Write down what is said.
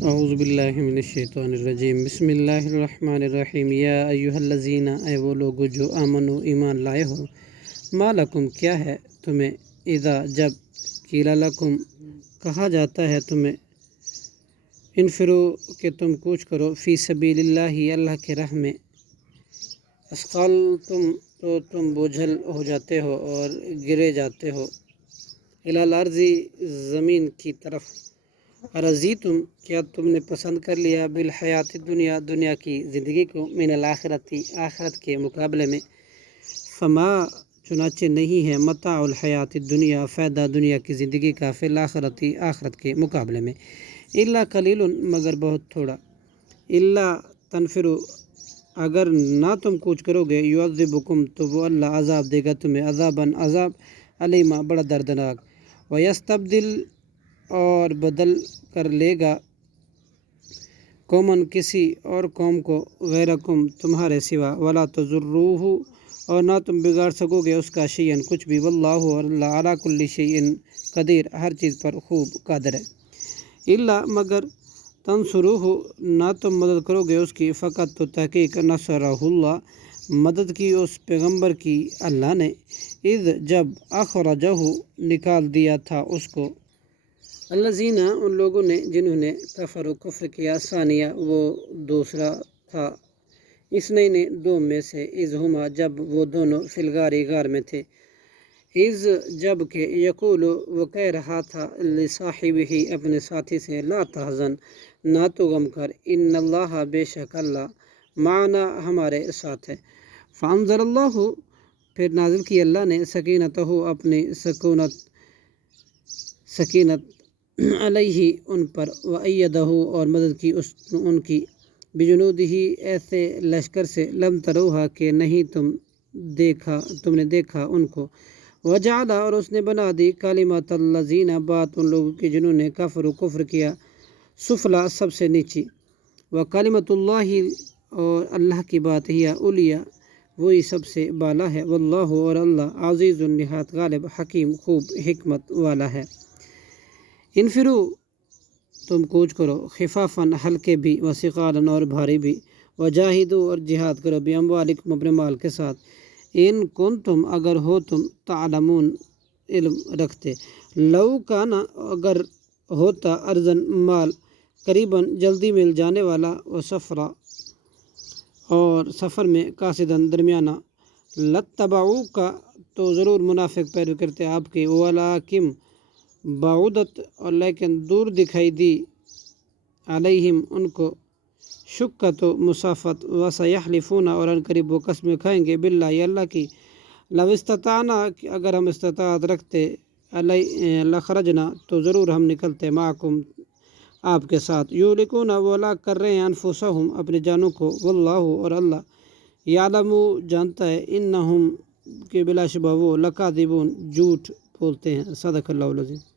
اعوذ باللہ من الشیطان الرجیم بسم اللہ الرحمن الرحیم یا ایہا الذین، اے وہ لوگ جو آمنو ایمان لائے ہو، ما لکم کیا ہے تمہیں، اذا جب قیل لکم کہا جاتا ہے تمہیں، انفرو کہ تم کوچ کرو، فی سبیل اللہ اللہ کے راہ میں، اسقلتم تو تم بوجھل ہو جاتے ہو اور گرے جاتے ہو، الی الارض زمین کی طرف، رضیتم کیا تم نے پسند کر لیا، بالحیات دنیا دنیا کی زندگی کو، من الآخرتی آخرت کے مقابلے میں، فما چنانچہ نہیں ہے، متاع الحیات الدنیا فائدہ دنیا کی زندگی کا، فی الآخرتی آخرت کے مقابلے میں، الا قلیل مگر بہت تھوڑا، الا تنفروا اگر نہ تم کوچ کرو گے، یعذبکم تو وہ اللہ عذاب دے گا تمہیں، عذاباً عذاب، علیما بڑا دردناک، ویستبدل اور بدل کر لے گا، قومن کسی اور قوم کو، غیرکم تمہارے سوا، ولا تضروہ اور نہ تم بگاڑ سکو گے اس کا، شیئن کچھ بھی، واللہ اور اللہ، علی کل شیئن قدیر ہر چیز پر خوب قادر ہے، الا مگر تنصروہ نہ تم مدد کرو گے اس کی، فقط تو تحقیق، نصرہ اللہ مدد کی اس پیغمبر کی اللہ نے، اذ جب اخرجہ نکال دیا تھا اس کو، الذین ان لوگوں نے جنہوں نے کفر کفر کیا، ثانیہ وہ دوسرا تھا، اثنین دو میں سے، اذ ہما جب وہ دونوں، فی الغار غار میں تھے، اذ جب کہ یقول وہ کہہ رہا تھا، لصاحبہ اپنے ساتھی سے، لا تحزن نہ تو غم کر، ان اللہ بے شک اللہ، معنا ہمارے ساتھ ہے، فانزل اللہ پھر نازل کی اللہ نے، سکینتہ اپنی سکینت علیہ ان پر، وأیدہ اور مدد کی ان کی، بجنودہ ایسے لشکر سے، لم تروہا کہ نہیں تم نے دیکھا ان کو، وجعل اور اس نے بنا دی، کلمۃ الذین بات ان لوگوں کی جنہوں نے کفر کیا، سفلا سب سے نیچی، وکلمۃ اللہ اور اللہ کی بات، ہی علیٰ وہی سب سے بالا ہے، واللہ اور اللہ، عزیز نہایت غالب، حکیم خوب حکمت والا ہے، انفرو تم کوچ کرو، خفافاً ہلکے بھی، وثقالاً اور بھاری بھی، وجاہدو اور جہاد کرو، باموالکم اپنے مال کے ساتھ، ان کنتم اگر ہو تم، تعلمون علم رکھتے، لو کانا اگر ہوتا، ارزن مال، قریباً جلدی مل جانے والا، وسفرا اور سفر میں، قاصداً درمیانہ، لاتبعوک تو ضرور منافق پیروی کرتے آپ کے، ولیکن بعودت اور لیکن دور دکھائی دی، علیہم ان کو، شقت و مسافت، وسیحلفون اور ان قریب وہ قسمیں کھائیں گے، باللہ اللہ کی، لو استطعنا اگر ہم استطاعت رکھتے، لخرجنا تو ضرور ہم نکلتے، معکم آپ کے ساتھ، یہلکون وہ ہلاک کر رہے ہیں، انفسہم اپنے جانوں کو، واللہ اور اللہ، یعلم جانتا ہے، انہم کہ بلا شبہ وہ، لکاذبون جھوٹ بولتے ہیں، صدق اللہ العظیم۔